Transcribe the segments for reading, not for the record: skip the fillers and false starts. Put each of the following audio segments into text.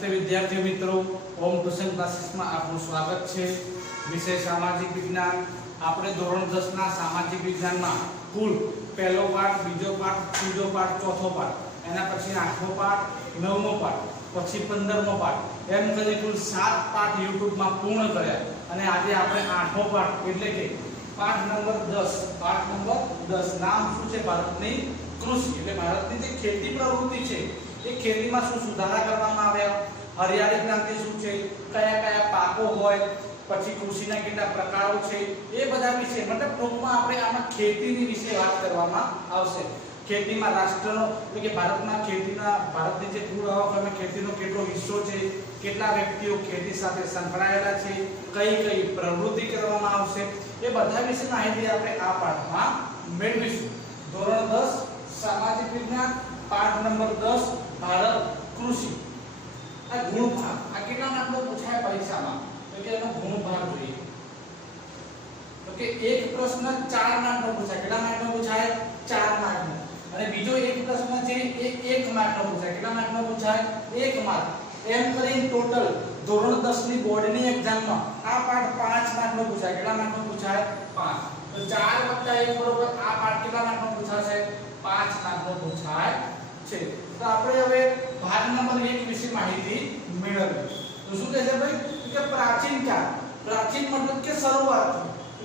नमस्ते विद्यार्थी मित्रों, होम ट्यूशन क्लासेस में आपનું સ્વાગત છે। વિષય સામાજિક વિજ્ઞાન। આપણે ધોરણ 10 ના સામાજિક વિજ્ઞાનમાં કુલ પહેલો પાઠ, બીજો પાઠ, ત્રીજો પાઠ, ચોથો પાઠ, એના પછી આઠમો પાઠ, નવમો પાઠ, પછી 15મો પાઠ એમ કરીને કુલ 7 પાઠ YouTube માં પૂર્ણ કર્યા અને આજે આપણે આઠમો પાઠ એટલે કે પાઠ નંબર 10 નામ શું છે? ભારતની કૃષિ એટલે ભારતની જે ખેતી પ્રવૃત્તિ છે એ ખેતીમાં શું સુધારા કરવામાં આવ્યા, હરિયાળી ક્રાંતિ શું છે, કયા કયા પાકો હોય, પછી કૃષિના કેટલા પ્રકારો છે, એ બધા વિશે મતલબ ટૂંકમાં આપણે આમાં ખેતીની વિશે વાત કરવામાં આવશે। ખેતીમાં રાષ્ટ્રનો એટલે કે ભારતના ખેતીના ભારતની જે કુલ આવકમાં ખેતીનો કેટલો હિસ્સો છે, કેટલા વ્યક્તિઓ ખેતી સાથે સંકળાયેલા છે, કઈ કઈ પ્રવૃત્તિ કરવામાં આવશે, એ બધા વિશે માહિતી આપણે આ પાઠમાં મેળવીશું। ધોરણ 10 સામાજિક વિજ્ઞાન पाठ नंबर 10 भारत कृषि। आ गुण भाग आ केटला मार्कनो पूछाय परीक्षा में तो के एनो गुण भाग જોઈએ तो के एक प्रश्न 4 मार्कनो पूछाय। केटला मार्कनो पूछाय? 4 मार्कनो। અને બીજો એક પ્રશ્ન છે એ 1 માર્કનો પૂછાય। કેટલા માર્કનો પૂછાય? 1 માર્ક। એમ કરીને ટોટલ ધોરણ 10 ની બોર્ડની એક્ઝામમાં આ પાઠ 5 માર્કનો પૂછાય। કેટલા માર્કનો પૂછાય? 5। તો 4 + 1 બરોબર આ પાઠ કેટલા માર્કનો પૂછાશે? 5 માર્કનો પૂછાય છે। તો આપણે હવે ભાગ નંબર 1 વિશે માહિતી મેળવીએ। તો શું કહે છે ભાઈ કે પ્રાચીન કાળ, પ્રાચીન મતલબ કે શરૂઆત,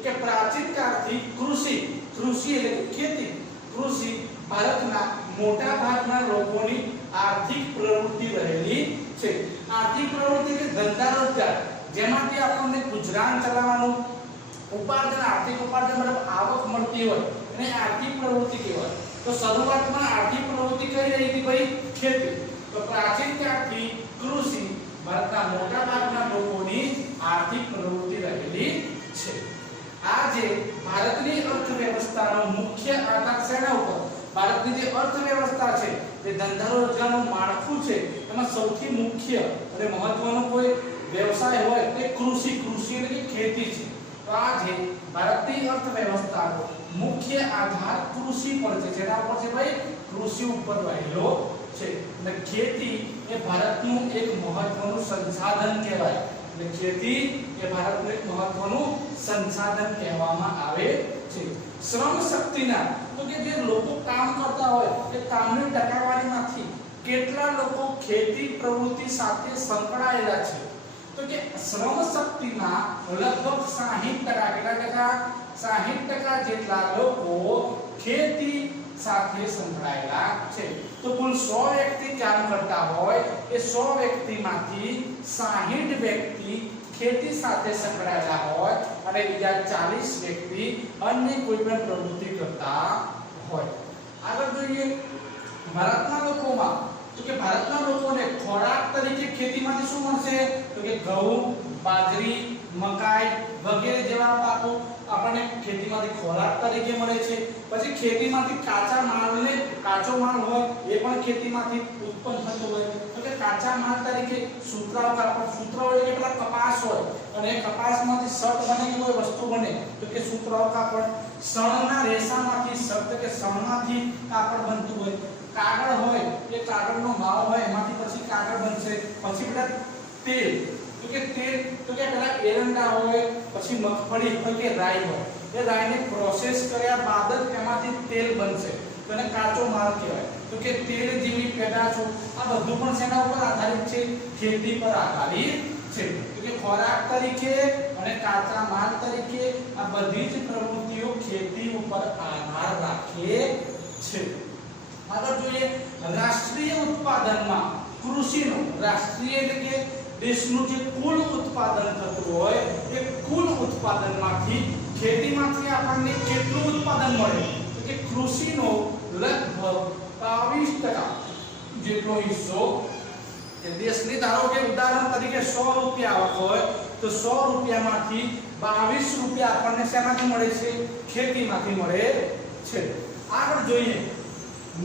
કે પ્રાચીન કાળથી કૃષિ એટલે ખેતી, કૃષિ ભારતના મોટા ભાગના લોકોની આર્થિક પ્રવૃત્તિ રહેલી છે। આર્થિક પ્રવૃત્તિ કે ધંધા રોજગાર જેમાંથી આપણને ગુજરાન ચલાવવાનું ઉપાર્જન, આર્થિક ઉપાર્જન મતલબ આવક મળતી હોય એને આર્થિક પ્રવૃત્તિ કહેવાય। तो शुरुआत में आर्थिक प्रवृत्ति कई रही थी भाई खेती। तो प्राचीन कालथी कृषि भारतना मोटा भागना लोकोनी आर्थिक प्रवृत्ति रहेली छे। आज भारतनी अर्थव्यवस्थानो मुख्य आधार सेना उपर भारतनी जे अर्थव्यवस्था छे ते धंधा रोजगारનું માળખું છે એમાં સૌથી મુખ્ય અને મહત્વનો કોઈ વ્યવસાય હોય તે કૃષિ એટલે કે ખેતી છે। तो आज भारतीय अर्थव्यवस्था मुख्य आधार कृषि पर છે। જેના ઉપર છે ભાઈ? કૃષિ ઉપર રહેલો છે। અને ખેતી એ ભારતનું એક મહત્વનું સંસાધન કહેવાય। એટલે ખેતી એ ભારતનું એક મહત્વનું સંસાધન કહેવામાં આવે છે। શ્રમ શક્તિના તો કે જે લોકો કામ કરતા હોય એ કામની ટકાવારીમાંથી કેટલા લોકો ખેતી પ્રવૃત્તિ સાથે સંકળાયેલા છે? तो कि श्रम शक्ति ना लगभग 60% 60% જેટલા લોકો ખેતી સાથે સંકળાયેલા છે। તો કુલ 100 વ્યક્તિ કામ કરતા હોય એ 100 વ્યક્તિમાંથી 60 વ્યક્તિ ખેતી સાથે સંકળાયેલા હોય અને બીજા 40 વ્યક્તિ અન્ય કોઈ પણ પ્રવૃત્તિ કરતા હોય। આગળ જોઈએ ભારતના લોકોમાં तो कि भारतना लोकोने खोराक तरीके खेतीमांथी शुं मळशे? तो कि घઉં, बाजरी, मकाई वगैरह जेवा पाको आपणे खेतीमांथी खोराक तरीके मळे छे। पछी खेतीमांथी काचा मालने काचो माल होय ए पण खेतीमांथी उत्पन्न थतो होय तो कि काचा माल तरीके सूत्राओ कापड, सूत्राओ એટલે પેલા કપાસ હોય અને એ કપાસમાંથી શર્ટ બનેલી હોય વસ્તુ બને તો કે सूत्राओ कापड। શણના રેસામાંથી શર્ટ કે શણમાંથી કાપડ બનતું હોય। कागड़ होय ये कागड़नो माव होय एमांथी પછી कागड़ बनशे। પછી પેલા तेल तो के પેલા એરંડા હોય પછી મગફળી હોય કે રાઈ હોય એ રાઈને પ્રોસેસ કર્યા બાદ જ એમાંથી તેલ બનશે તો એને કાચો માલ કહેવાય। તો કે તેલ જેવી પેદાશો આ બધું પણ શેના ઉપર આધારિત છે? ખેતી પર આધારિત છે। તો કે ખોરાક તરીકે અને કાચા માલ તરીકે આ બધી જ પ્રવૃત્તિઓ ખેતી ઉપર આધાર રાખે છે। આગળ જોઈએ રાષ્ટ્રીય ઉત્પાદનમાં કૃષિનો રાષ્ટ્રીય એટલે કે દેશનું જે કુલ ઉત્પાદન થતું હોય એ કુલ ઉત્પાદનમાંથી ખેતીમાંથી આપણને કેટલું ઉત્પાદન મળે? તો કે કૃષિનો લગભગ 22% જેટલો હિસ્સો દેશની ધારો કે ઉદાહરણ તરીકે 100 રૂપિયા આવક હોય તો 100 રૂપિયામાંથી 22 રૂપિયા આપણને શેમાંથી મળે છે? ખેતીમાંથી મળે છે। આગળ જોઈએ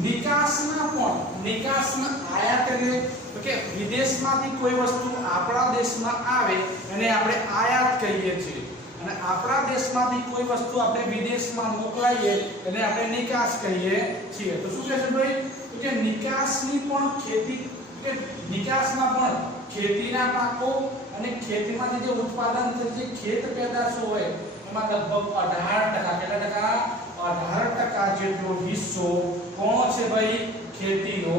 નિકાસના પણ નિકાસના આયાત એટલે તો કે વિદેશમાંથી કોઈ વસ્તુ આપણા દેશમાં આવે એને આપણે આયાત કહીએ છીએ અને આપણા દેશમાંથી કોઈ વસ્તુ આપણે વિદેશમાં મોકલાઈએ એને આપણે નિકાસ કહીએ છીએ। તો શું કહે છે ભાઈ? તો કે નિકાસની પણ ખેતી કે નિકાસમાં પણ ખેતીના પાકો અને ખેતીમાંથી જે ઉત્પાદન થાય છે ખેત પેદાશો હોય એમાં લગભગ 18% કેટલા ટકા 18% જેટલો હિસ્સો કોનો છે ભાઈ ખેતીનો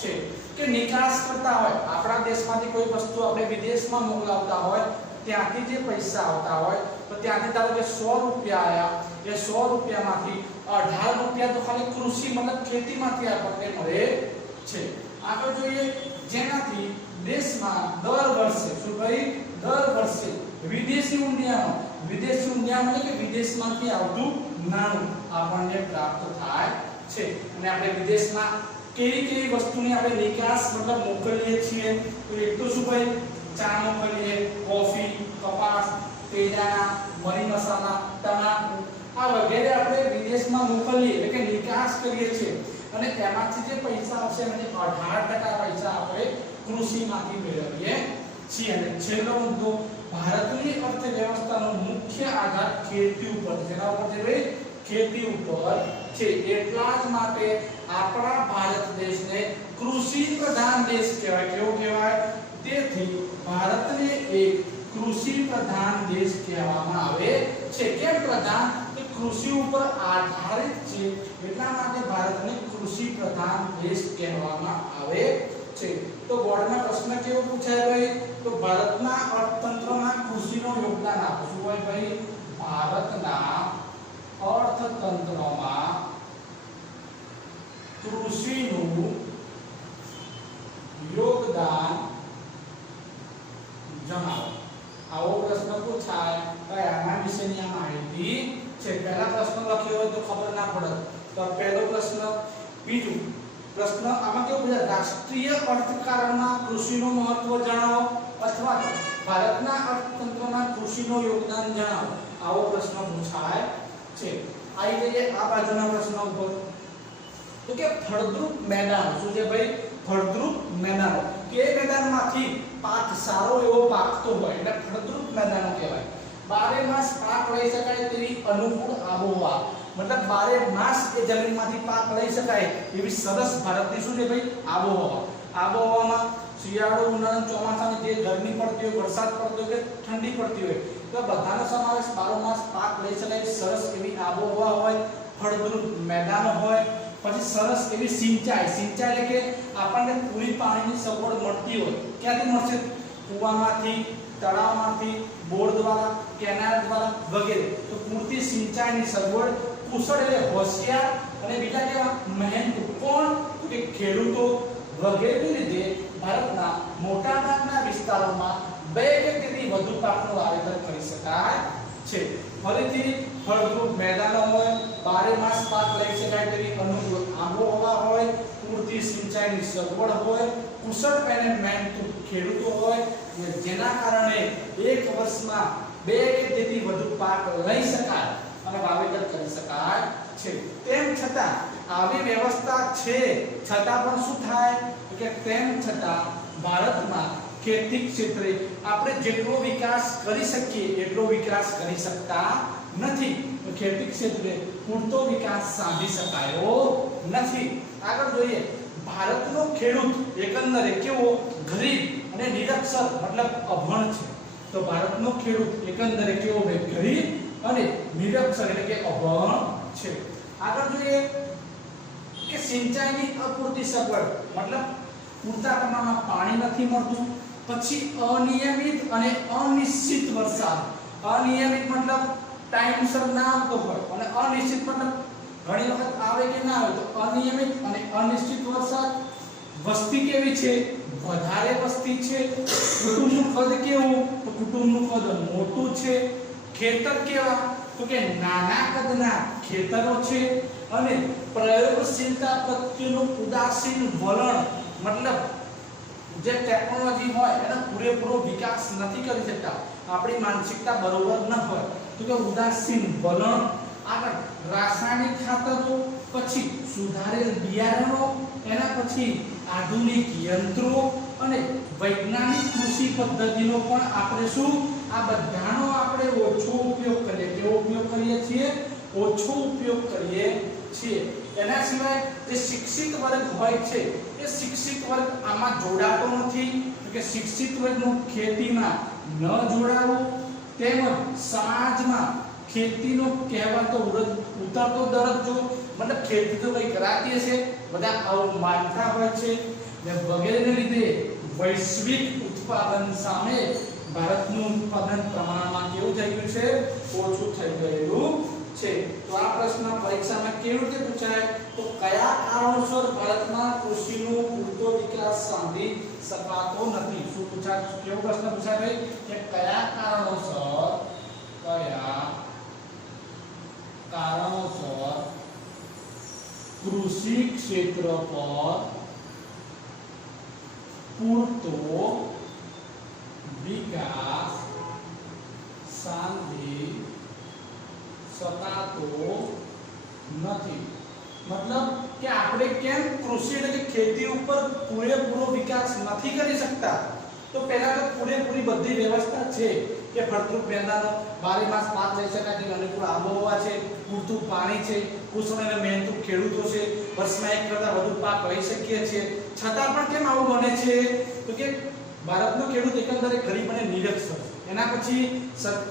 છે કે નિકાસ કરતા હોય આપણા દેશમાંથી કોઈ વસ્તુ આપણે વિદેશમાં મોકલાવતા હોય ત્યાંથી જે પૈસા આવતા હોય તો ત્યાંથી ધારો કે 100 રૂપિયા આયા એ 100 રૂપિયામાંથી 18 રૂપિયા તો ખાલી કૃષિ મતલબ ખેતીમાંથી આપણને મળે છે આગળ જોઈએ જેનાથી દેશમાં દર વર્ષે શું ભાઈ દર વર્ષે વિદેશી ઊંડિયામાં એટલે કે વિદેશમાંથી આવતું નાણું આપણને પ્રાપ્ત થાય છે અને આપણે વિદેશમાં કેવી વસ્તુની આપણે નિકાસ મતલબ મોકલીએ છીએ તો એક તો શું ભાઈ ચા મોકલીએ કોફી કપાસ તેલના મરી મસાલા તમાકુ આ વગેરે આપણે વિદેશમાં મોકલીએ એટલે કે નિકાસ કરીએ છીએ અને તેમાંથી જે પૈસા આવશે એટલે 18% પૈસા આપણે કૃષિમાંથી મેળવીએ છીએ અને છેલ્લો મુદ્દો ભારતની અર્થવ્યવસ્થાનો મુખ્ય આધાર ખેતી ઉપર છે જેના ઉપર છે ભાઈ ખેતી ઉપર છે એટલા જ માટે આપણા ભારત દેશને કૃષિ પ્રધાન દેશ કહેવાય કેવો કહેવાય તેથી ભારતને એક કૃષિ પ્રધાન દેશ કહેવામાં આવે છે કેમ પ્રધાન કે કૃષિ ઉપર આધારિત છે એટલા માટે ભારતને કૃષિ પ્રધાન દેશ કહેવામાં આવે છે તો બોર્ડમાં પ્રશ્ન કેવો પૂછાય ભાઈ તો ભારતના અર્થતંત્રમાં કૃષિનો યોગદાન આપો શું હોય ભાઈ ભારતના અર્થતંત્રમાં કૃષિનું યોગદાન જણાવો આવો પ્રશ્ન પૂછાય તો આના વિશેની આ માહિતી છે પહેલા પ્રશ્ન લખ્યો હોય તો ખબર ના પડે તો પહેલો પ્રશ્ન બીજું પ્રશ્ન આમાં કેવું છે રાષ્ટ્રીય અર્થકારણમાં કૃષિનું મહત્વ જણાવો અથવા તો ભારતના અર્થતંત્રમાં કૃષિનું યોગદાન જણાવો આવો પ્રશ્ન પૂછાય છે આવી જઈએ આ બાજુના પ્રશ્ન ઉપર તો કે ફળદ્રુપ મેદાન શું છે ભાઈ ફળદ્રુપ મેદાનો કે મેદાનમાંથી પાક સારો એવો પાકતો હોય એટલે ફળદ્રુપ મેદાનો કહેવાય બારે માસ પાક લઈ શકાય તેવી અનુકૂળ આબોહવા मतलब 12 मास એ જમીનમાંથી પાક લઈ શકાય એવી સરસ ભારતની શું છે ભાઈ આબોહવામાં શિયાળો ઉનાળો ચોમાસામાં જે ગરમી પડતી હોય વરસાદ પડતો હોય કે ઠંડી પડતી હોય તો બધાનો સમાવેશ 12 માસ પાક લઈ શકાય સરસ એવી આબોહવા હોય ફળદ્રુપ મેદાનો હોય પછી સરસ એવી સિંચાઈ એટલે કે આપણને પૂરી પાણીની સગવડ મળતી હોય ક્યાંથી મળશે કૂવામાંથી તળાવમાંથી બોર દ્વારા કેનાલ દ્વારા વગેરે તો પૂરતી સિંચાઈની સગવડ કુશળ એટલે હોશિયાર અને બીજા કેવા મહેનતુ કોણ કે ખેડૂતો વગેરેને લીધે ભારતના મોટાભાગના વિસ્તારોમાં 2 કે તેથી વધુ પાકનું વાવેતર કરી શકાય છે ફરીથી ફળદ્રુપ મેદાનો હોય 12 માસ પાક લઈ શકાય તેવી અનુકૂળ આબોહવા હોય પૂરતી સિંચાઈની સગવડ હોય કુશળ અને મહેનતુ ખેડૂતો હોય જેના કારણે એક વર્ષમાં 2 કે તેથી વધુ પાક લઈ શકાય અને વાવેતર કરી શકાય છે તેમ છતાં આવી વ્યવસ્થા છે છતાં પણ શું થાય કે તેમ છતાં ભારતમાં ખેતી ક્ષેત્રે આપણે જેટલો વિકાસ કરી શકીએ એટલો વિકાસ કરી શકતા નથી ખેતી ક્ષેત્રે પૂરતો વિકાસ સાધી શકાયો નથી આગળ જોઈએ ભારતનો ખેડૂત એકંદરે કેવો ગરીબ અને નિરક્ષર મતલબ અભણ છે તો ભારતનો ખેડૂત એકંદરે કેવો ગરીબ અને નિરક્ષર એટલે કે અભણ છે આગળ જોઈએ કે સિંચાઈની અપૂરતી સગવડ મતલબ પૂરતા પ્રમાણમાં પાણી નથી મળતું પછી અનિયમિત અને અનિશ્ચિત વરસાદ અનિયમિત મતલબ ટાઈમસર ના આવતો હોય અને અનિશ્ચિત મતલબ ઘણી વખત આવે કે ના આવે તો અનિયમિત અને અનિશ્ચિત વરસાદ વસ્તી કેવી છે વધારે વસ્તી છે કુટુંબનું કદ કેવું તો કુટુંબનું કદ મોટું છે ખેતર કેવા તો કે નાના કદના ખેતરો છે અને પ્રયોગશીલતા પ્રત્યેનું ઉદાસીન વલણ મતલબ જે ટેકનોલોજી હોય એનો પૂરેપૂરો વિકાસ નથી કરી શકતા આપણી માનસિકતા બરોબર ન હોય તો કે ઉદાસીન વલણ આગળ રાસાયણિક ખાતરો પછી સુધારેલ બિયારણો એના પછી આધુનિક યંત્રો અને વૈજ્ઞાનિક કૃષિ પદ્ધતિનો પણ આપણે શું આ બધાનો આપણે ઓછો ઉપયોગ કરીએ કેવો ઉપયોગ કરીએ છીએ ઓછો ઉપયોગ કરીએ છીએ એના સિવાય જે શિક્ષિત વર્ગ હોય છે એ શિક્ષિત વર્ગ આમાં જોડાતો નથી કે શિક્ષિત વર્ગનું ખેતીમાં ન જોડાવું તેમજ સમાજમાં ખેતીનો કહેવાતો ઉતરતો દરજ્જો मतलब खेती तो भाई कराती है બધા આવું માનતા હોય છે ને વગેરેને લીધે વૈશ્વિક ઉત્પાદન સામે ભારતનું ઉત્પાદન પ્રમાણમાં કેવું થઈ ગયું છે ઓછું થઈ ગયું છે તો આ પ્રશ્ન પરીક્ષામાં કેવી રીતે પૂછાય તો કયા કારણોસર ભારતમાં કૃષિનો પૂરતો વિકાસ સાધી શકાતો નથી શું પૂછાય કેવો પ્રશ્ન પૂછાય ભાઈ કે કયા કારણોસર कृषि क्षेत्र पर पूरतो विकास साधी शकातो नहीं मतलब कि આપણે કેમ કૃષિ એટલે કે ખેતી ઉપર પૂરેપૂરો વિકાસ નથી કરી શકતા તો પહેલા તો પૂરેપૂરી બધી વ્યવસ્થા છે કે ફળદ્રુપ મેદાનો બારે માસ પાક લઈ શકાય તેવી અનુકૂળ આબોહવા છે પૂરતું પાણી છે કુશળ અને મહેનતુ ખેડૂતો છે વર્ષમાં એક કરતા વધુ પાક લઈ શકીએ છીએ છતાં પણ કેમ આવું બને છે તો કે ભારતનો ખેડૂત એકંદરે ગરીબ અને નિરક્ષર એના પછી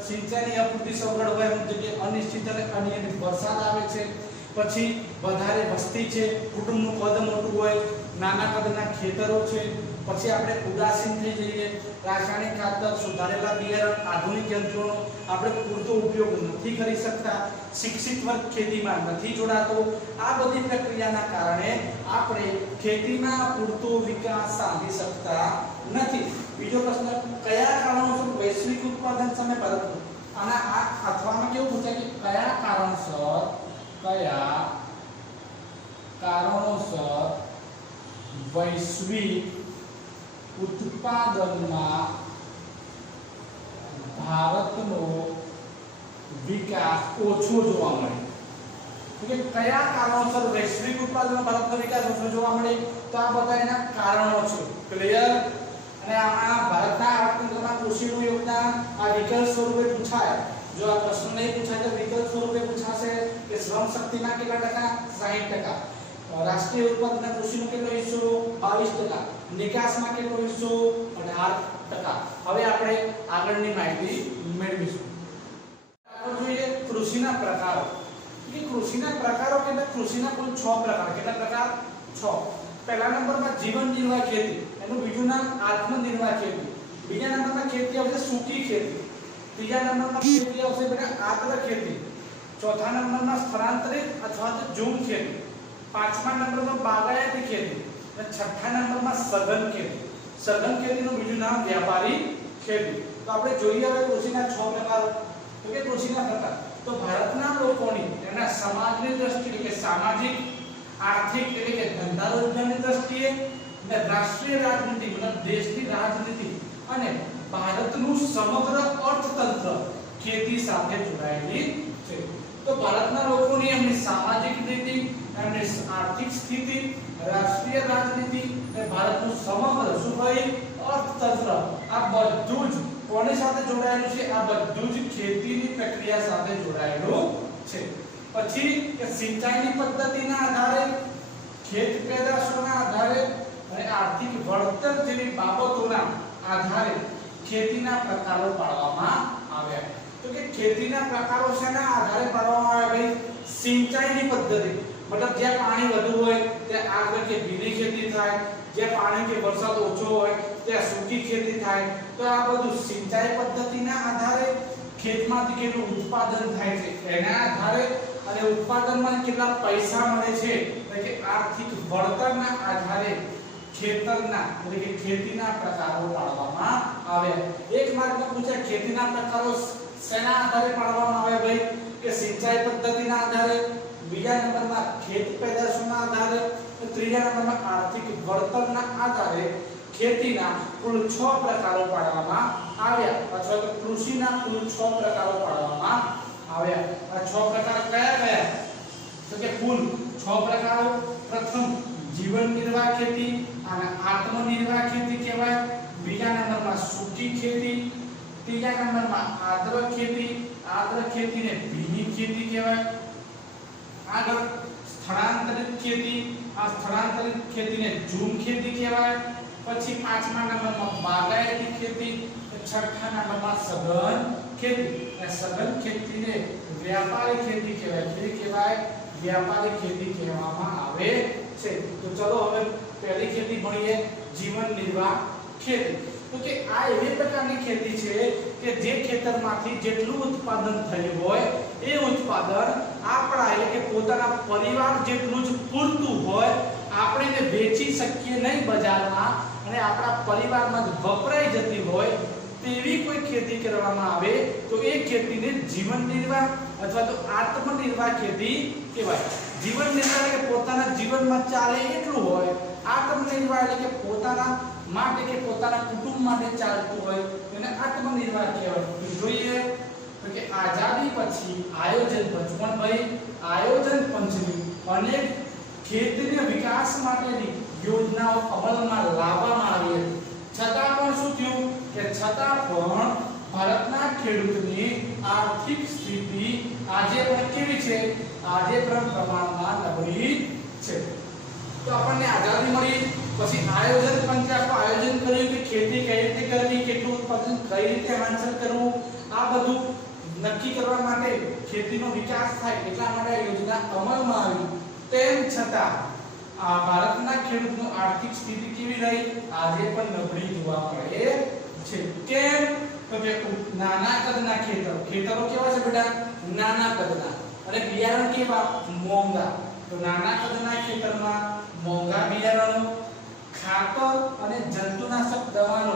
સિંચાઈની અપૂરતી સગવડ હોય અમુક જગ્યાએ અનિશ્ચિત અને અનિયમિત વરસાદ આવે છે પછી વધારે વસ્તી છે કુટુંબનું કદ મોટું હોય નાના કદના ખેતરો છે પછી આપણે ઉદાસીન થઈ જઈએ રાસાયણિક ખાતર સુધારેલા બિયારણ આધુનિક યંત્રોનો આપણે પૂરતો ઉપયોગ નથી કરી શકતા શિક્ષિત વર્ગ ખેતીમાં નથી જોડાતો આ બધી પ્રક્રિયાના કારણે આપણે ખેતીમાં પૂરતો વિકાસ સાધી શકતા નથી બીજો પ્રશ્ન કયા કારણોસર વૈશ્વિક ઉત્પાદન સામે ભારત આના આ અથવામાં કેવું પૂછાય કે કયા કારણોસર વૈશ્વિક उत्पादનમાં ભારતનો વિકાસ ઓછો જોવા મળે કે કયા કારણોસર વૈશ્વિક ઉત્પાદનમાં ભારતનો વિકાસ ઓછો જોવા મળે તો આ બધા એના કારણો છે ક્લિયર અને આમાં ભારતના અર્થતંત્રમાં કૃષિનું યોગદાન આ વિકલ્પ સ્વરૂપે પૂછાય જો આ પ્રશ્ન નહીં પૂછાય તો વિકલ્પ સ્વરૂપે પૂછાશે કે શ્રમ શક્તિમાં કેટલા ટકા 60% राष्ट्रीय उत्पादन कृषि નો કેટલો હિસ્સો 22% નિકાસમાં કેટલો હિસ્સો 18%। હવે આપણે આગળની માહિતી મેળવીશું આગળ જોઈએ કૃષિના પ્રકારો કે કૃષિના પ્રકારો કે કૃષિના કુલ 6 પ્રકાર કેટલા પ્રકાર 6 પહેલા નંબરમાં જીવન નિર્વાહ ખેતી એનું બીજું નામ આત્મનિર્વાહ ખેતી બીજા નંબરમાં ખેતી આવશે સૂકી ખેતી ત્રીજા નંબરમાં ખેતી આવશે બેટા આદ્ર ખેતી ચોથા નંબરમાં સ્થળાંતરિત અથવા તો ઝૂમ ખેતી पांचवा नंबर में बागायती खेती और छठा नंबर में सघन खेती નું બીજું નામ વ્યાપારી ખેતી તો આપણે જોઈએ હવે કૃષિના 6 પ્રકારો તો કે કૃષિના પ્રકાર તો ભારતના લોકોની એના સમાજની દ્રષ્ટિએ કે સામાજિક આર્થિક એટલે કે ધંધા રોજગારની દ્રષ્ટિએ અને રાષ્ટ્રીય રાજનીતિ મતલબ દેશની રાજનીતિ અને ભારતનું સમગ્ર અર્થતંત્ર ખેતી સાથે જોડાયેલી છે તો ભારતના લોકોની એમની સામાજિક નીતિ એમની આર્થિક સ્થિતિ રાષ્ટ્રીય રાજનીતિ અને ભારતનું સમગ્ર સુભાઈ અર્થતંત્ર આ બધું જ કોની સાથે જોડાયેલું છે આ બધું જ ખેતીની પ્રક્રિયા સાથે જોડાયેલું છે પછી કે સિંચાઈની પદ્ધતિના આધારે ખેત પેદાશોના આધારે અને આર્થિક વળતર જેવી બાબતોના આધારે ખેતીના પ્રકારો પાડવામાં આવ્યા તો કે ખેતીના પ્રકારો શેના આધારે પાડવામાં આવ્યા ભાઈ સિંચાઈની પદ્ધતિ मतलब જ્યાં પાણી વધુ હોય ત્યાં આગળ કે ભીની ખેતી થાય જ્યાં પાણી કે વરસાદ ઓછો હોય ત્યાં સૂકી ખેતી થાય તો આ બધું સિંચાઈ પદ્ધતિના આધારે ખેતમાંથી કેટલું ઉત્પાદન થાય છે એના આધારે અને ઉત્પાદનમાં કેટલા પૈસા મળે છે એટલે કે આર્થિક વળતરના આધારે ખેતરના એટલે કે ખેતીના પ્રકારો પાડવામાં આવે એક માર્કમાં પૂછાય ખેતીના પ્રકારો શેના આધારે પાડવામાં આવે ભાઈ કે સિંચાઈ પદ્ધતિના આધારે બીજા નંબરમાં ખેત પેદાશોના આધારે ત્રીજા નંબરમાં આર્થિક વળતરના આધારે ખેતીના કુલ 6 પ્રકારો પાડવામાં આવ્યા અથવા તો કૃષિના કુલ 6 પ્રકારો પાડવામાં આવ્યા આ 6 પ્રકાર કયા તો કે કુલ 6 પ્રકારો પ્રથમ જીવન નિર્વાહ ખેતી અને આત્મનિર્વાહ ખેતી કહેવાય બીજા નંબરમાં સૂકી ખેતી ત્રીજા નંબરમાં આદ્ર ખેતીને ભીની ખેતી કહેવાય આગળ સ્થળાંતરિત ખેતી આ સ્થળાંતરિત ખેતીને ઝૂમ ખેતી કહેવાય। પછી પાંચમા નંબરમાં બાગાયતી ખેતી, છઠ્ઠા નંબરમાં સઘન ખેતી। આ સઘન ખેતીને વ્યાપારી ખેતી કહેવાય। કેવી કહેવાય? व्यापारी खेती કહેવામાં આવે છે। તો ચલો હવે પહેલી ખેતી ભણીએ, જીવન નિર્વાહ ખેતી। તો કે આ એવી પ્રકારની ખેતી છે કે જે ખેતરમાંથી જેટલું ઉત્પાદન થયું હોય એ ઉત્પાદન આપણા એટલે કે પોતાના પરિવાર જેટલું જ પૂરતું હોય, આપણે એને વેચી શકીએ નહીં બજારમાં અને આપણા પરિવારમાં જ વપરાઈ જતી હોય તેવી કોઈ ખેતી કરવામાં આવે તો એ ખેતીને જીવન નિર્વાહ અથવા તો આત્મનિર્વાહ ખેતી કહેવાય। જીવન નિર્વાહ એટલે કે પોતાના જીવનમાં ચાલે એટલું હોય, આત્મનિર્વાહ એટલે કે પોતાના માટે કે પોતાના કુટુંબ માટે ચાલતું હોય એને આત્મનિર્વાહ કહેવાય। જોઈએ તો કે આઝાદી પછી આયોજન પંચ, પણ ભાઈ આયોજન પંચની અનેક ખેતીના વિકાસ માટેની યોજનાઓ અમલમાં લાવવામાં આવી હતી, છતાં પણ શું થયું કે છતાં પણ ભારતના ખેડૂતની આર્થિક સ્થિતિ આજે પણ કેવી છે? આજે પણ પ્રમાણમાં નબળી છે। તો આપણને આઝાદી મળી પછી આયોજન પંચે આયોજન કર્યું કે ખેતી કઈ રીતે કરવી, કેટલું ઉત્પાદન કઈ રીતે હાંસલ કરવું, આ બધું નક્કી કરવા માટે ખેતીનો વિકાસ થાય એટલા માટે આ યોજના અમલમાં આવી। તેમ છતાં આ ભારતના ખેડૂતનો આર્થિક સ્થિતિ કેવી રહી? આજે પણ નબળી જોવા મળે છે। કેમ? તો કે નાના કદના ખેતરો કેવા છે બેટા? નાના કદના, અને બિયારણ કેવા? મોંઘા। તો નાના કદના ખેતરમાં મોંઘા બિયારણો, ખાતર અને જંતુનાશક દવાનો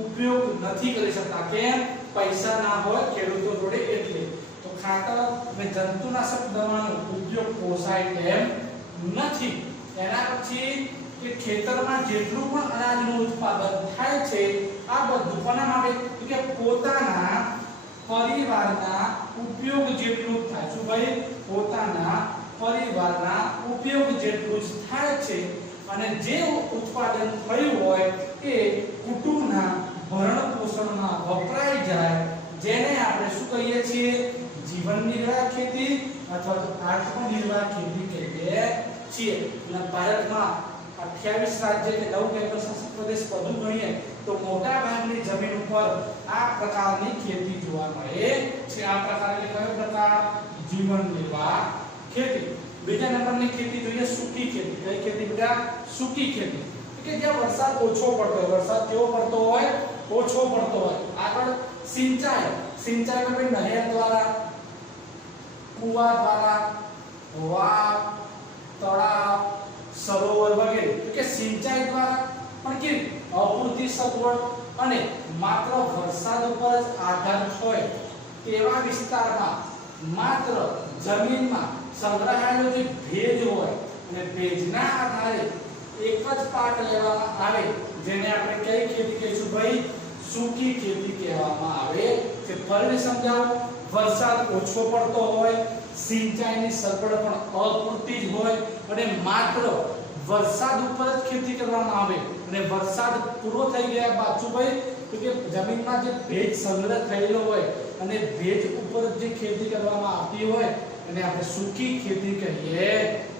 ઉપયોગ નથી કરી શકતા। કેમ? પૈસા ના હોય ખેડૂતો જોડે એટલે। તો ખાતર અને જંતુનાશક દવાનો ઉપયોગ પોસાય તેમ નથી। એના પછી કે ખેતરમાં જેટલું પણ અનાજનું ઉત્પાદન થાય છે આ બધું કોના માટે? તો કે પોતાના પરિવારના ઉપયોગ જેટલું થાય। શું ભાઈ? પોતાના પરિવારના ઉપયોગ જેટલું જ થાય છે, અને જે ઉત્પાદન થયું હોય એ કુટુંબના ભરણ પોષણમાં વપરાઈ જાય, જેને આપણે શું કહીએ છીએ? જીવન નિર્વાહ ખેતી અથવા તો આત્મનિર્વાહ ખેતી કહીએ છીએ। અને ભારતમાં 28 રાજ્ય કે 9 કેન્દ્રશાસિત પ્રદેશ બધું ગણીએ તો મોટા ભાગની જમીન ઉપર આ પ્રકારની ખેતી જોવા મળે છે। આ પ્રકાર એટલે કયો પ્રકાર? જીવન નિર્વાહ ખેતી। બીજા નંબરની ખેતી જોઈએ સૂકી ખેતી। કઈ ખેતી બેટા? સૂકી ખેતી કે જ્યાં વરસાદ ઓછો પડતો હોય, વરસાદ કેવો પડતો હોય? ઓછો પડતો હોય। આગળ સિંચાઈ, સિંચાઈમાં ભાઈ નહેર દ્વારા, કુવા દ્વારા, વાવ, તળાવ, સરોવર વગેરે કે સિંચાઈ દ્વારા પણ કેવી અપૂરતી સગવડ અને માત્ર વરસાદ ઉપર જ આધારિત હોય તેવા વિસ્તારમાં માત્ર જમીનમાં સંગ્રહાયેલો જે ભેજ હોય અને ભેજના આધારે એક જ પાક લેવામાં આવે, જેને આપણે કઈ ખેતી કહીશું ભાઈ? સૂકી ખેતી કહેવામાં આવે છે। ફરીથી સમજાવો, વરસાદ ઓછો પડતો હોય, સિંચાઈની સગવડ પણ અપૂરતી જ હોય અને માત્ર વરસાદ ઉપર જ ખેતી કરવામાં આવે, અને વરસાદ પૂરો થઈ ગયા બાદ શું ભાઈ? તો કે જમીનમાં જે ભેજ સંગ્રહ થયેલો હોય અને ભેજ ઉપર જે ખેતી કરવામાં આવતી હોય એને આપણે સૂકી ખેતી કહીએ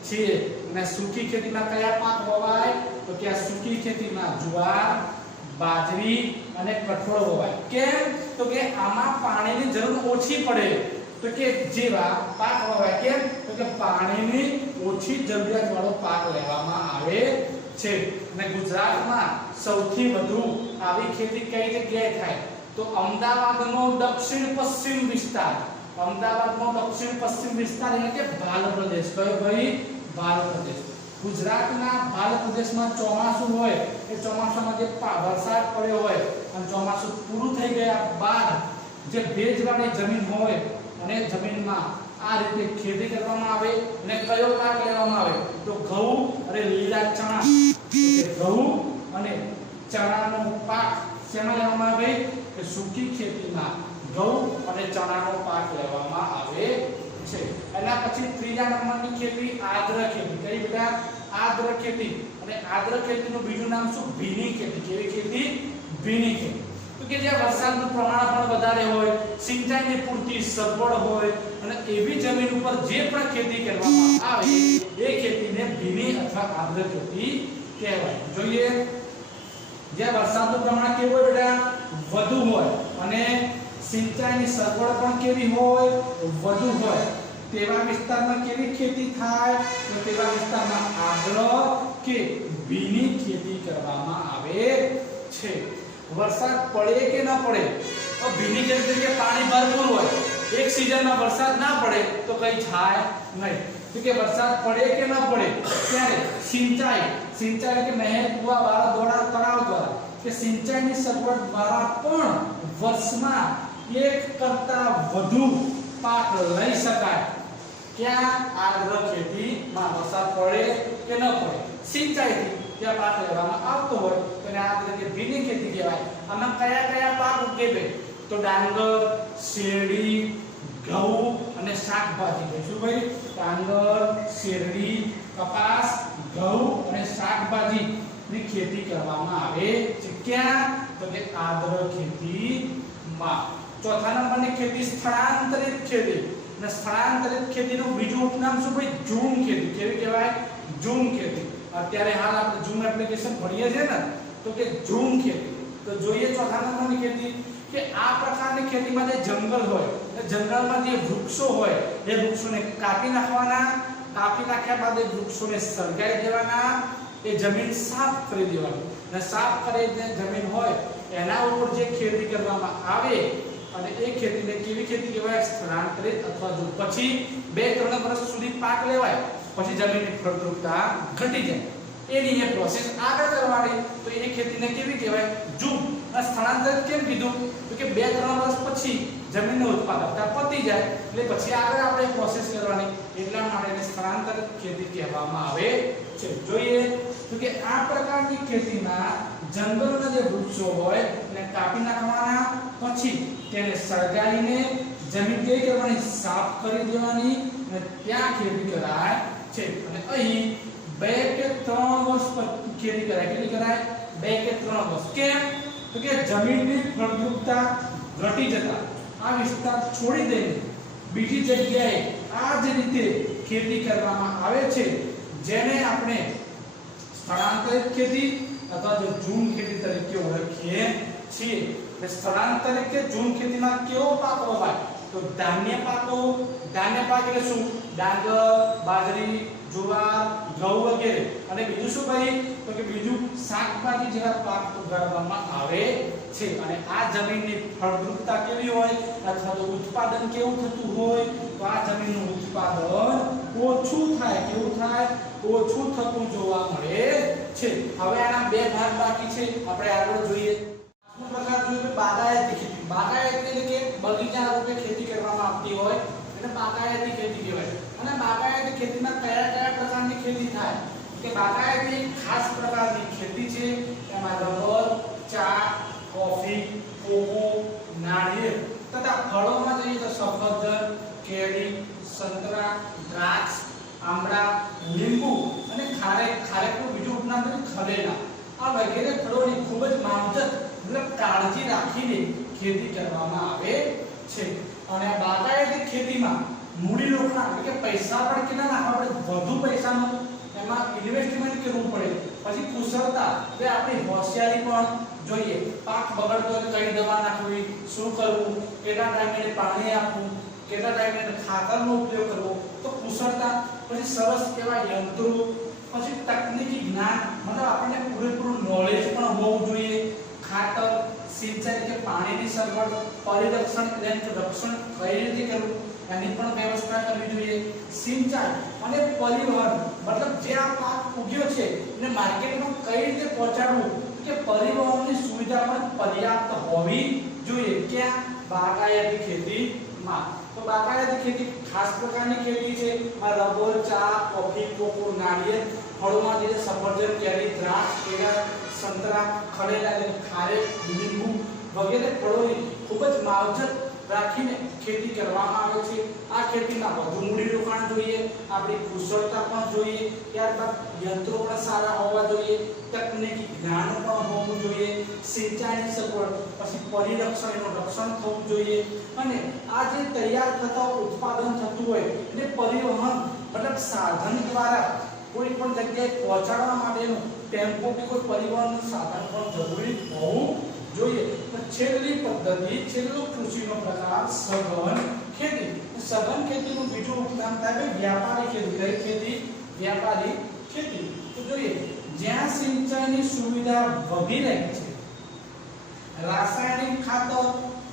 છીએ। અને સૂકી ખેતીમાં કયા પાક વવાય? તો કે આ સૂકી ખેતીમાં જુવાર, બાજરી અને કઠોળ વવાય। કેમ? તો કે આમાં પાણીની જરૂર ઓછી પડે, તો કે જેવા પાક વવાય। કેમ? તો કે પાણીની ઓછી જરૂરિયાત વાળો પાક લેવામાં આવે છે। અને ગુજરાતમાં સૌથી વધુ આવી ખેતી કઈ જગ્યાએ થાય? તો અમદાવાદનો દક્ષિણ પશ્ચિમ વિસ્તાર, અમદાવાદનો દક્ષિણ પશ્ચિમ વિસ્તાર એટલે કે ભાલ પ્રદેશ। કયો ભાઈ? ભાલ પ્રદેશ। ગુજરાતના ભાલ પ્રદેશમાં ચોમાસું હોય એ ચોમાસામાં જે વરસાદ પડ્યો હોય અને ચોમાસું પૂરું થઈ ગયા બાદ જે ભેજવાળી જમીન હોય અને જમીનમાં આ રીતે ખેતી કરવામાં આવે અને કયો પાક લેવામાં આવે? તો ઘઉં અને લીલા ચણા। ઘઉં અને ચણાનો પાક શેમાં લેવામાં આવે? કે સૂકી ખેતીમાં ઘઉં અને ચણાનો પાક લેવામાં આવે છે। એના પછી ત્રીજા નંબરની ખેતી આદ્ર ખેતી। કઈ બેટા? આદ્ર ખેતી। અને આદ્ર ખેતીનું બીજું નામ શું? ભીની ખેતી। કેવી ખેતી? ભીની ખેતી। તો કે જ્યાં વરસાદનું પ્રમાણ પણ વધારે હોય, સિંચાઈની પૂરતી સગવડ હોય અને એવી જમીન ઉપર જે પણ ખેતી કરવામાં આવે એ ખેતીને ભીની અથવા આર્દ્ર ખેતી કહેવાય. જોઈએ જ્યાં વરસાદનું પ્રમાણ કેવું હોય બેટા? વધુ હોય અને સિંચાઈની સગવડ પણ કેવી હોય? વધુ હોય. તેવા વિસ્તારમાં કેવી ખેતી થાય? તો તેવા વિસ્તારમાં આર્દ્ર કે ભીની ખેતી કરવામાં આવે છે. વરસાદ પડે કે ન પડે તો ભીની ખેતી કે પાણી ભરપૂર હોય, એક સિઝનમાં વરસાદ ના પડે તો કઈ થાય નહીં. તો કે વરસાદ પડે કે ન પડે ત્યારે સિંચાઈ કે નહેર, કુવા, વાળા, દોડા, તળાવ દ્વારા કે સિંચાઈની સગવડ દ્વારા પણ વર્ષમાં એક કરતા વધુ પાક લઈ શકાય. ક્યાં? આર્દ્ર ખેતીમાં. વરસાદ પડે કે ન પડે સિંચાઈથી જ્યાં પાક લેવામાં આવતો હોય તેને આર્દ્ર કે ભીની ખેતી કહેવાય. આમાં કયા કયા પાક ઉગે છે? તો ડાંગર, શેરડી, ઘઉં અને શાકભાજી. શું ભાઈ? ડાંગર, શેરડી, કપાસ, ઘઉં અને શાકભાજી ની ખેતી કરવામાં આવે છે. ક્યાં? તો કે આર્દ્ર ખેતીમાં. ચોથા નંબરની ખેતી સ્થળાંતરિત ખેતી. અને સ્થળાંતરિત ખેતીનું બીજું ઉપનામ શું ભાઈ? ઝૂમ ખેતી. કેવી કહેવાય? ઝૂમ ખેતી. અત્યારે હાલ આપણે ઝૂમ એપ્લિકેશન ભણીએ છીએ ને, તો કે ઝૂમ ખેતી. તો જોઈએ ચોથા નંબરની ખેતી કે આ પ્રકારની ખેતીમાં જે જંગલ હોય, એ જંગલમાં જે વૃક્ષો હોય એ વૃક્ષોને કાપી નાખવાના. કાપી નાખ્યા બાદ એ વૃક્ષોને સળગાવી દેવાના. એ જમીન સાફ કરી દેવાની અને સાફ કરીને જમીન હોય એના ઉપર જે ખેતી કરવામાં આવે અને એ ખેતીને કેવી ખેતી કહેવાય? સ્થળાંતરિત અથવા ઝૂમ. પછી 2-3 વર્ષ સુધી પાક લેવાય, પછી જમીનની ફળદ્રુપતા ઘટી જાય. એની એ પ્રોસેસ આગળ કરવાની, તો એ ખેતીને કેવી કહેવાય? ઝૂમ. આ સ્થળાંતરિત કેમ કીધું? તો કે 2-3 વર્ષ પછી જમીનની ઉત્પાદકતા પતી જાય એટલે પછી આગળ આપણે પ્રોસેસ કરવાની, એટલા માટે એને સ્થળાંતરિત ખેતી કહેવામાં આવે છે. જોઈએ તો કે આ પ્રકારની ખેતીમાં જંગલોના જે વૃક્ષો હોય એને કાપી નાખવાના, પછી તેને સળગાવીને જમીન કેવી કરવાની? સાફ કરી દેવાની અને ત્યાં ખેતી કરાય છે. અને અહીં 2 કે 3 વર્ષ પછી ખેતી કરાય. કેટલી કરાય? 2 કે 3 વર્ષ. કેમ? તો કે જમીનની ફળદ્રુપતા ઘટી જતા આ વિસ્તાર છોડી દઈને બીજી જગ્યાએ આ જ રીતે ખેતી કરવામાં આવે છે, જેને આપણે સ્થળાંતરિત ખેતી અથવા તો ઝૂમ ખેતી તરીકે ઓળખીએ છીએ. સ્થળાંતરિત કે ઝૂમ ખેતીમાં કેવો પાક વવાય? તો ધાન્ય પાકો. ધાન્ય પાક એટલે શું? ડાંગર, બાજરી, જુવાર, ઘઉં વગેરે. અને બીજું શું ભાઈ? તો કે બીજું શાકભાજી જેવા પાક ઉગાડવામાં આવે છે. અને આ જમીનની ફળદ્રુપતા કેવી હોય અથવા તો ઉત્પાદન કેવું થતું હોય? તો આ જમીનનું ઉત્પાદન ઓછું થાય. કેવું થાય? ઓછું થતું જોવા મળે છે. હવે આના 2 ભાગ બાકી છે, આપણે આગળ જોઈએ. પ્રકાર જોઈએ બાગાયતી ખેતી. બાગાયતી એટલે કે બગીચા રૂપે ખેતી કરવામાં આવતી હોય એને બાગાયતી ખેતી કહેવાય. અને બાગાયતી ખેતીમાં કયા કયા પ્રકારની ખેતી થાય? કે બાગાયતી ખાસ પ્રકારની ખેતી છે. એમાં રબર, ચા, કોફી, કોકો, નાળિયેર તથા ફળોમાં જોઈએ તો સફરજન, કેરી, સંતરા, દ્રાક્ષ, આંબળા, લીંબુ અને ખારેકનું બીજું ઉપનામ છે ખરેલા. આ વગેરે ફળોની ખૂબ જ માવજત મતલબ કાળજી રાખીને ખેતી કરવામાં આવે છે. અને આ બાગાયતી ખેતીમાં મૂડી રોકાણ એટલે કે પૈસા પણ કેટલા નાખવા પડે? વધુ પૈસાનો એમાં ઇન્વેસ્ટમેન્ટ કરવું પડે. પછી કુશળતા એટલે આપણી હોશિયારી પણ જોઈએ. પાક બગડતો હોય કઈ દવા નાખવી, શું કરવું, કેટલા ટાઈમે પાણી આપવું, કેટલા ટાઈમે ખાતરનો ઉપયોગ કરવો, તો કુશળતા. પછી સરસ એવા યંત્રો, પછી તકનીકી જ્ઞાન મતલબ આપણને પૂરેપૂરું નોલેજ પણ હોવું જોઈએ. ખાતર, સિંચાઈ કે પાણીની સગવડ, પરિરક્ષણ એટલે રક્ષણ કઈ રીતે કરવું એની પણ વ્યવસ્થા કરવી જોઈએ. સિંચાઈ અને પરિવહન મતલબ જે આ પાક ઉગ્યો છે એને માર્કેટમાં કઈ રીતે પહોંચાડવું કે પરિવહનની સુવિધા પણ પર્યાપ્ત હોવી જોઈએ. ક્યાં? બાગાયતી ખેતીમાં. તો બાગાયતી ખેતી ખાસ પ્રકારની ખેતી છે. આ રબર, ચા, કોફી, કોકો, નાળિયેર, ફળોમાં જે સફરજન, કેરી, દ્રાક્ષ, કેળા, સંતરા, ખરેલા એટલે ખારેક, લીંબુ વગેરે ફળોની ખૂબ જ માવજત રાખીને ખેતી કરવામાં આવે છે। આ ખેતીમાં વધુ મૂડી રોકાણ જોઈએ, આપણી કુશળતા પણ જોઈએ, ત્યારબાદ યંત્રો પણ સારા હોવા જોઈએ, તકનીકી જ્ઞાન પણ હોવું જોઈએ, સિંચાઈની સગવડ, પછી પરિરક્ષણ એનું રક્ષણ થવું જોઈએ અને આ જે તૈયાર થતા ઉત્પાદન થતું હોય એને પરિવહન મતલબ સાધન દ્વારા કોઈ પણ જગ્યાએ પહોંચાડવા માટેનું ટેમ્પો કે કોઈ પરિવહન સાધન પણ જરૂરી હોવું જોઈએ। તો છેલ્લી પદ્ધતિ, છેલ્લો કૃષિનો પ્રકાર સઘન ખેતી। સઘન ખેતીનું બીજું નામ થાય વ્યાપારી ખેતી। કઈ ખેતી? વ્યાપારી ખેતી। તો જોઈએ જ્યાં સિંચાઈની સુવિધા વધી રહી છે, રાસાયણિક ખાતર,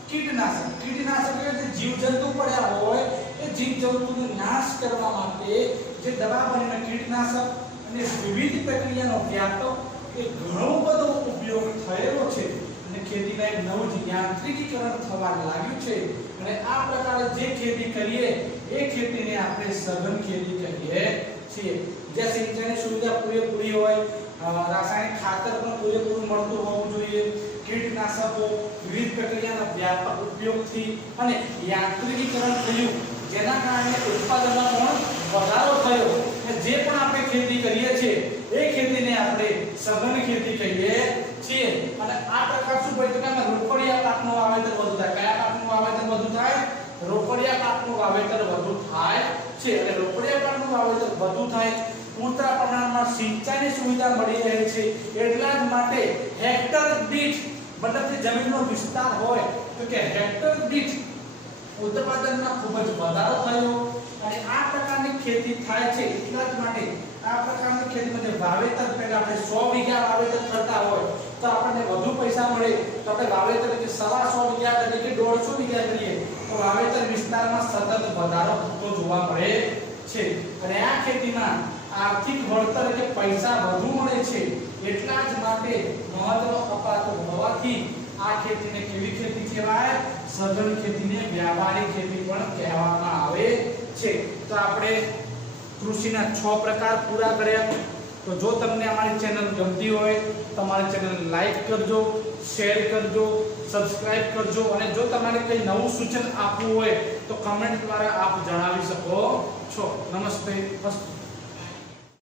કીટનાશક એટલે જીવજંતુ પડ્યા હોય એ જીવજંતુનો નાશ કરવા માટે જે દવા બનીને કીટનાશક અને વિવિધ પ્રક્રિયાનો વ્યાપક એ ઘણો બધો ઉપયોગ થયેલો છે અને ખેતીના એક નવું જ યાંત્રિકીકરણ થવા લાગ્યું છે અને આ પ્રકારે જે ખેતી કરીએ એ ખેતીને આપણે સઘન ખેતી કહીએ છીએ। જ્યાં સિંચાઈની સુવિધા પૂરેપૂરી હોય, રાસાયણિક ખાતર પણ પૂરેપૂરું મળતું હોવું જોઈએ, કીટનાશકો, વિવિધ પ્રક્રિયાના વ્યાપક ઉપયોગથી અને યાંત્રિકીકરણ થયું જેના કારણે ઉત્પાદનમાં પણ વધારો થયો અને જે પણ આપણે ખેતી કરીએ છીએ એ ખેતીને આપણે સઘન ખેતી કહીએ છીએ। અને આ પ્રકાર શું હોય તો કે રોકડિયા પાકનું વાવેતર વધુ થાય। કયા પાકનું વાવેતર વધુ થાય? રોકડિયા પાકનું વાવેતર વધુ થાય છે અને રોકડિયા પાકનું વાવેતર વધુ થાય, પૂરતા પ્રમાણમાં સિંચાઈની સુવિધા મળી રહે છે એટલા જ માટે હેક્ટર દીઠ મતલબ જે જમીનનો વિસ્તાર હોય તો કે હેક્ટર દીઠ ઉત્પાદનમાં ખૂબ જ વધારો થયો અને આ પ્રકારની ખેતી થાય છે એટલા જ માટે આ પ્રકારની ખેતીમાં વાવેતર પહેલા આપણે 100 વીઘા વાવેતર કરતા હોય તો આપણને વધુ પૈસા મળે તો આપણે વાવેતર કે 100 વીઘા કરીએ કે 150 વીઘા કરીએ તો વાવેતર વિસ્તારમાં સતત વધારો થતો જોવા મળે છે અને આ ખેતીમાં આર્થિક વળતર કે પૈસા વધુ મળે છે એટલા જ માટે મહત્વ અપાતું હોવાથી આ ખેતીને કેવી ખેતી કહેવાય? સઘન ખેતીને વ્યાપારી ખેતી પણ કહેવામાં આવે છે। તો આપણે કૃષિના 6 પ્રકાર પૂરા કર્યા। તો જો તમને અમારી ચેનલ ગમતી હોય તો અમારી ચેનલ લાઈક કરજો, શેર કરજો, સબસ્ક્રાઇબ કરજો અને જો તમારે કંઈ નવું સૂચન આપવું હોય તો કમેન્ટ દ્વારા આપ જણાવી શકો છો। નમસ્તે, અસ્તુ।